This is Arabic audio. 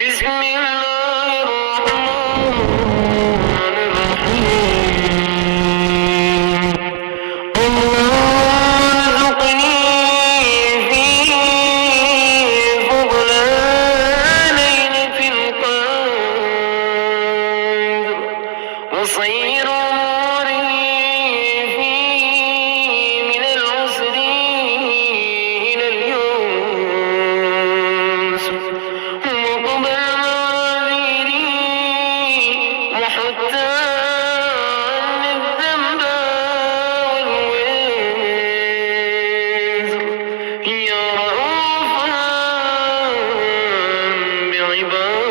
بسم الله الرحمن الرحيم. اللهم ارزقني فيه فضلا ليلة القدر وصير أموري فيه من العسر إلى اليسر ومقبل معاذيري وحتى عني الذنب والوزر يا رؤوفا بعباده